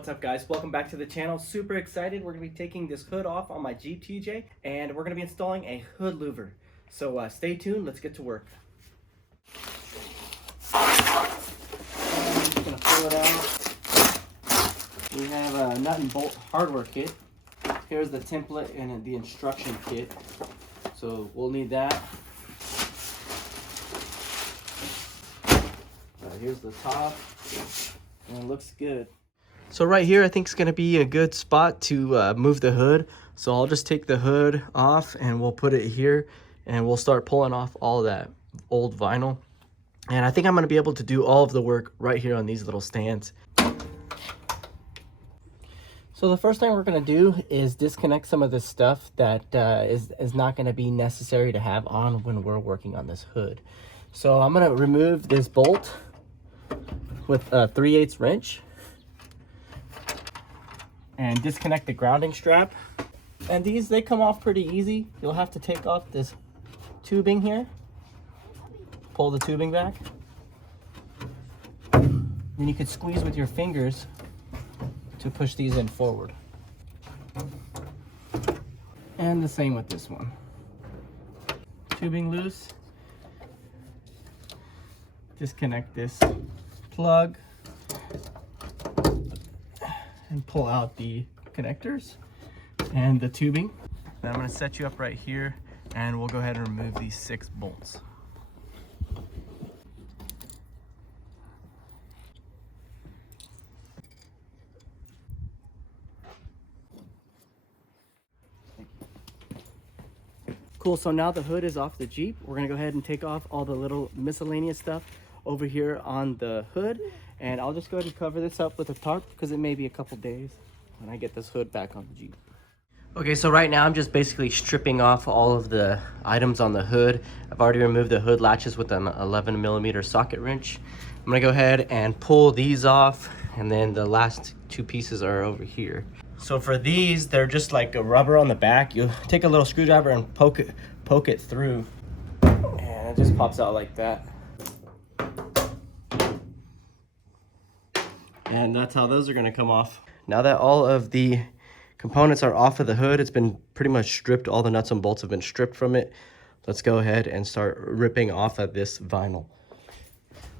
What's up, guys? Welcome back to the channel. Super excited. We're going to be taking this hood off on my Jeep TJ, and we're going to be installing a hood louver. So stay tuned. Let's get to work. I'm just going to pull it out. We have a nut and bolt hardware kit. Here's the template and the instruction kit. So we'll need that. Here's the top, and it looks good. So right here, I think it's gonna be a good spot to move the hood. So I'll just take the hood off and we'll put it here, and we'll start pulling off all that old vinyl. And I think I'm gonna be able to do all of the work right here on these little stands. So the first thing we're gonna do is disconnect some of this stuff that is not gonna be necessary to have on when we're working on this hood. So I'm gonna remove this bolt with a 3/8 wrench and disconnect the grounding strap. And they come off pretty easy. You'll have to take off this tubing here, pull the tubing back, then you could squeeze with your fingers to push these in forward. And the same with this one. Tubing loose, disconnect this plug and pull out the connectors and the tubing. Then I'm going to set you up right here, and we'll go ahead and remove these 6 bolts. Cool, so now the hood is off the Jeep. We're gonna go ahead and take off all the little miscellaneous stuff over here on the hood. And I'll just go ahead and cover this up with a tarp because it may be a couple days when I get this hood back on the Jeep. Okay, so right now I'm just basically stripping off all of the items on the hood. I've already removed the hood latches with an 11mm socket wrench. I'm gonna go ahead and pull these off, and then the last 2 pieces are over here. So for these, they're just like a rubber on the back. You take a little screwdriver and poke it through, and it just pops out like that. And that's how those are gonna come off. Now that all of the components are off of the hood, it's been pretty much stripped. All the nuts and bolts have been stripped from it. Let's go ahead and start ripping off of this vinyl.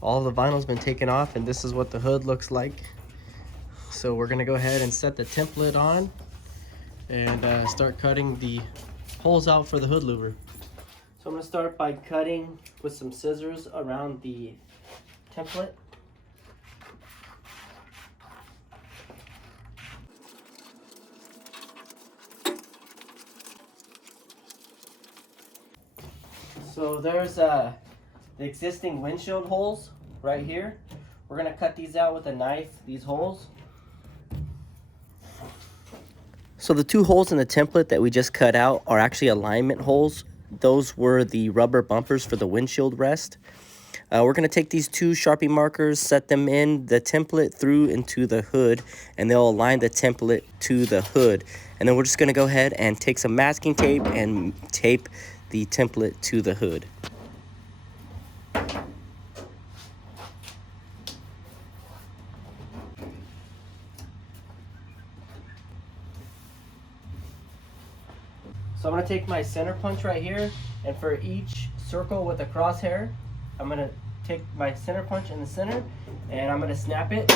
All the vinyl's been taken off, and this is what the hood looks like. So we're gonna go ahead and set the template on and start cutting the holes out for the hood louver. So I'm gonna start by cutting with some scissors around the template. So there's the existing windshield holes right here. We're gonna cut these out with a knife, these holes. So the 2 holes in the template that we just cut out are actually alignment holes. Those were the rubber bumpers for the windshield rest. We're going to take these 2 Sharpie markers, set them in the template through into the hood, and they'll align the template to the hood. And then we're just going to go ahead and take some masking tape and tape the template to the hood. So I'm going to take my center punch right here, and for each circle with a crosshair, I'm going to take my center punch in the center, and I'm going to snap it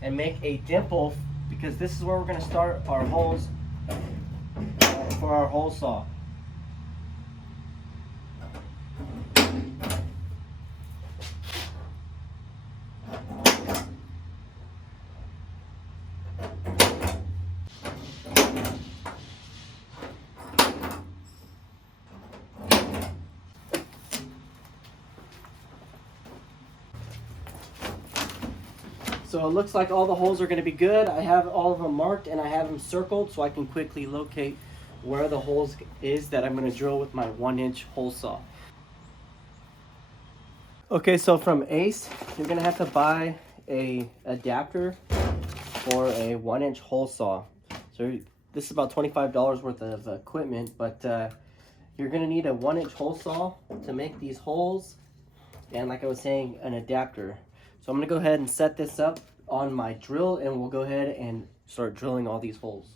and make a dimple, because this is where we're going to start our holes for our hole saw. So it looks like all the holes are going to be good. I have all of them marked and I have them circled so I can quickly locate where the holes is that I'm going to drill with my 1-inch hole saw. Okay, so from Ace, you're going to have to buy a adapter for a 1-inch hole saw. So this is about $25 worth of equipment, but you're going to need a 1-inch hole saw to make these holes, and like I was saying, an adapter. So I'm going to go ahead and set this up on my drill and we'll go ahead and start drilling all these holes.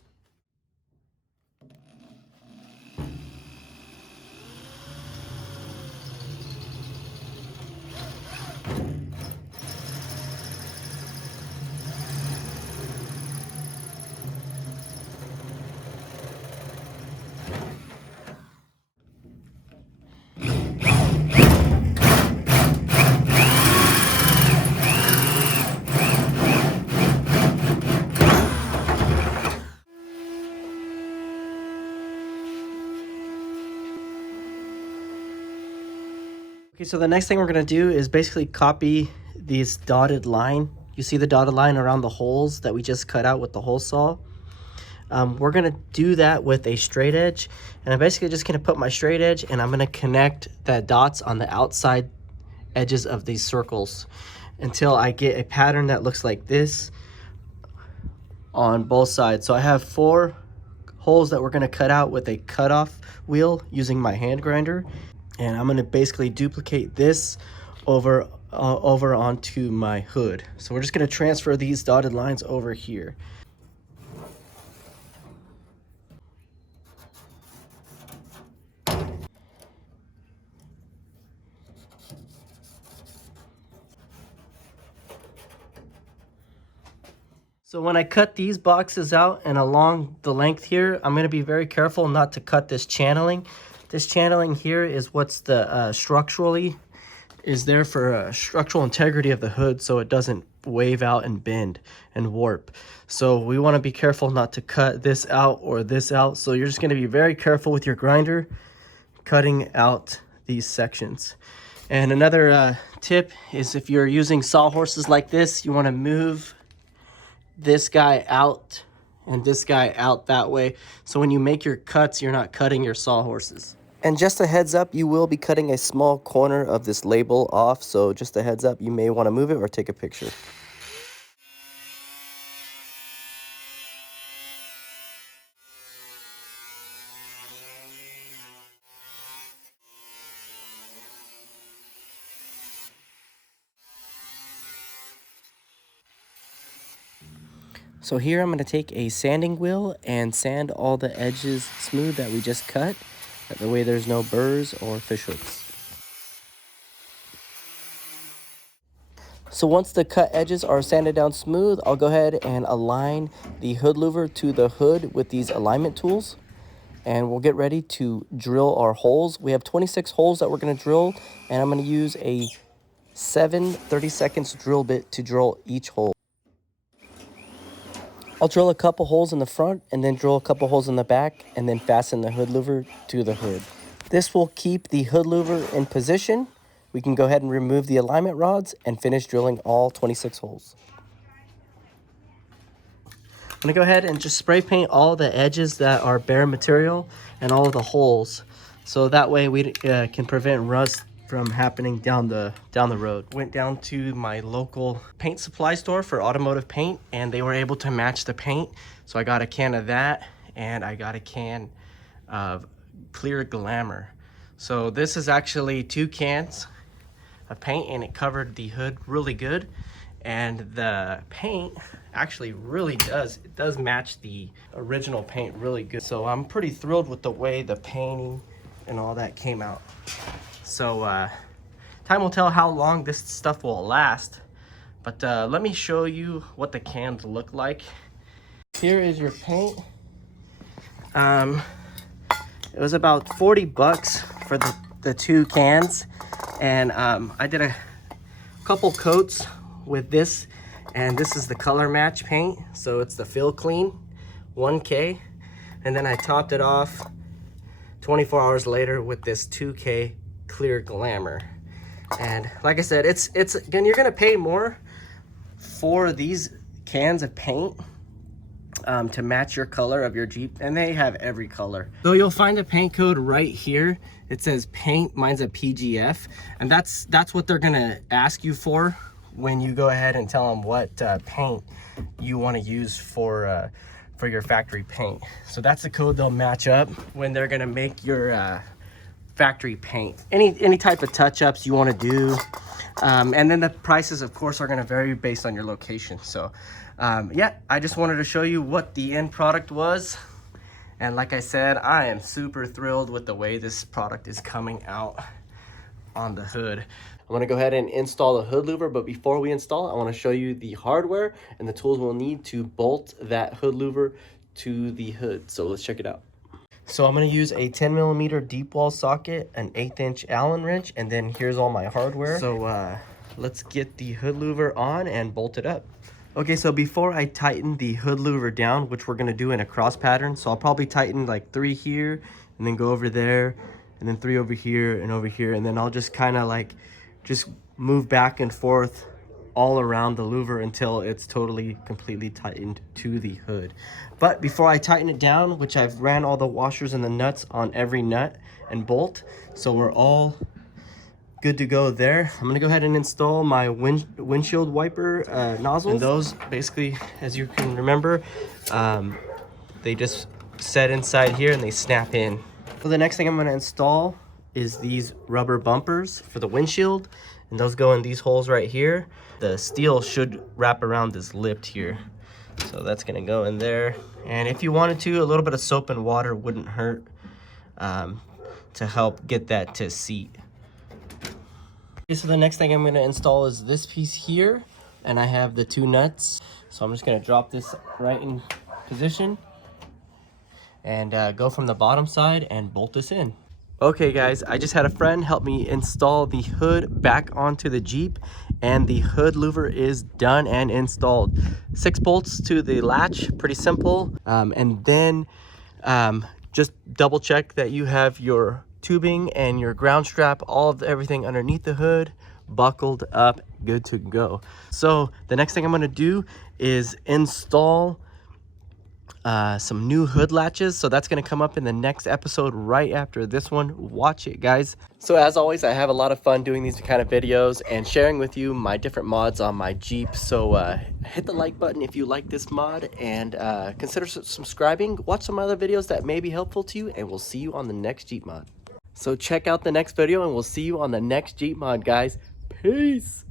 Okay, so the next thing we're going to do is basically copy these dotted line. You see the dotted line around the holes that we just cut out with the hole saw? We're going to do that with a straight edge. And I'm basically just going to put my straight edge and I'm going to connect the dots on the outside edges of these circles until I get a pattern that looks like this on both sides. So I have 4 holes that we're going to cut out with a cutoff wheel using my hand grinder. And I'm going to basically duplicate this over onto my hood. So we're just going to transfer these dotted lines over here. So when I cut these boxes out and along the length here, I'm going to be very careful not to cut this channeling. This channeling here is what's the structurally is there for structural integrity of the hood so it doesn't wave out and bend and warp. So we want to be careful not to cut this out or this out. So you're just going to be very careful with your grinder cutting out these sections. And another tip is if you're using sawhorses like this, you want to move this guy out and this guy out that way. So when you make your cuts, you're not cutting your sawhorses. And just a heads up, you will be cutting a small corner of this label off. So just a heads up, you may want to move it or take a picture. So here I'm going to take a sanding wheel and sand all the edges smooth that we just cut. That way there's no burrs or fish hooks. So once the cut edges are sanded down smooth, I'll go ahead and align the hood louver to the hood with these alignment tools. And we'll get ready to drill our holes. We have 26 holes that we're going to drill, and I'm going to use a 7 30-second drill bit to drill each hole. I'll drill a couple holes in the front and then drill a couple holes in the back and then fasten the hood louver to the hood. This will keep the hood louver in position. We can go ahead and remove the alignment rods and finish drilling all 26 holes. I'm going to go ahead and just spray paint all the edges that are bare material and all of the holes. So that way we can prevent rust from happening down the road. Went down to my local paint supply store for automotive paint and they were able to match the paint. So I got a can of that and I got a can of clear glamour. So this is actually 2 cans of paint and it covered the hood really good. And the paint actually really does match the original paint really good. So I'm pretty thrilled with the way the painting and all that came out. So time will tell how long this stuff will last, but let me show you what the cans look like. Here is your paint. It was about 40 bucks for the 2 cans, and I did a couple coats with this, and this is the color match paint, so it's the Feel Clean 1K, and then I topped it off 24 hours later with this 2K clear glamour. And like I said, it's again, you're gonna pay more for these cans of paint to match your color of your Jeep, and they have every color. So you'll find a paint code right here. It says paint, mine's a PGF, and that's what they're gonna ask you for when you go ahead and tell them what paint you want to use for your factory paint. So that's the code they'll match up when they're gonna make your factory paint. Any type of touch-ups you want to do. And then the prices, of course, are going to vary based on your location. So yeah, I just wanted to show you what the end product was. And like I said, I am super thrilled with the way this product is coming out on the hood. I'm going to go ahead and install the hood louver, but before we install it, I want to show you the hardware and the tools we'll need to bolt that hood louver to the hood. So let's check it out. So I'm going to use a 10mm deep wall socket, an 1/8 inch Allen wrench, and then here's all my hardware. So let's get the hood louver on and bolt it up. Okay, so before I tighten the hood louver down, which we're going to do in a cross pattern, so I'll probably tighten like 3 here and then go over there and then 3 over here, and then I'll just kind of like just move back and forth all around the louver until it's totally completely tightened to the hood. But before I tighten it down, which I've ran all the washers and the nuts on every nut and bolt, so we're all good to go there. I'm gonna go ahead and install my windshield wiper nozzles. And those basically, as you can remember, they just set inside here and they snap in. So the next thing I'm gonna install is these rubber bumpers for the windshield, and those go in these holes right here. The steel should wrap around this lip here, so that's gonna go in there. And if you wanted to, a little bit of soap and water wouldn't hurt to help get that to seat. Okay, so the next thing I'm going to install is this piece here, and I have the 2 nuts. So I'm just going to drop this right in position and go from the bottom side and bolt this in. Okay guys, I just had a friend help me install the hood back onto the Jeep, and the hood louver is done and installed. 6 bolts to the latch, pretty simple. And then just double check that you have your tubing and your ground strap, all of everything underneath the hood buckled up, good to go. So the next thing I'm going to do is install some new hood latches, so that's going to come up in the next episode right after this one. Watch it, guys. So as always, I have a lot of fun doing these kind of videos and sharing with you my different mods on my Jeep. So hit the like button if you like this mod, and consider subscribing. Watch some other videos that may be helpful to you, and we'll see you on the next Jeep mod. So check out the next video, and we'll see you on the next Jeep mod, guys. Peace.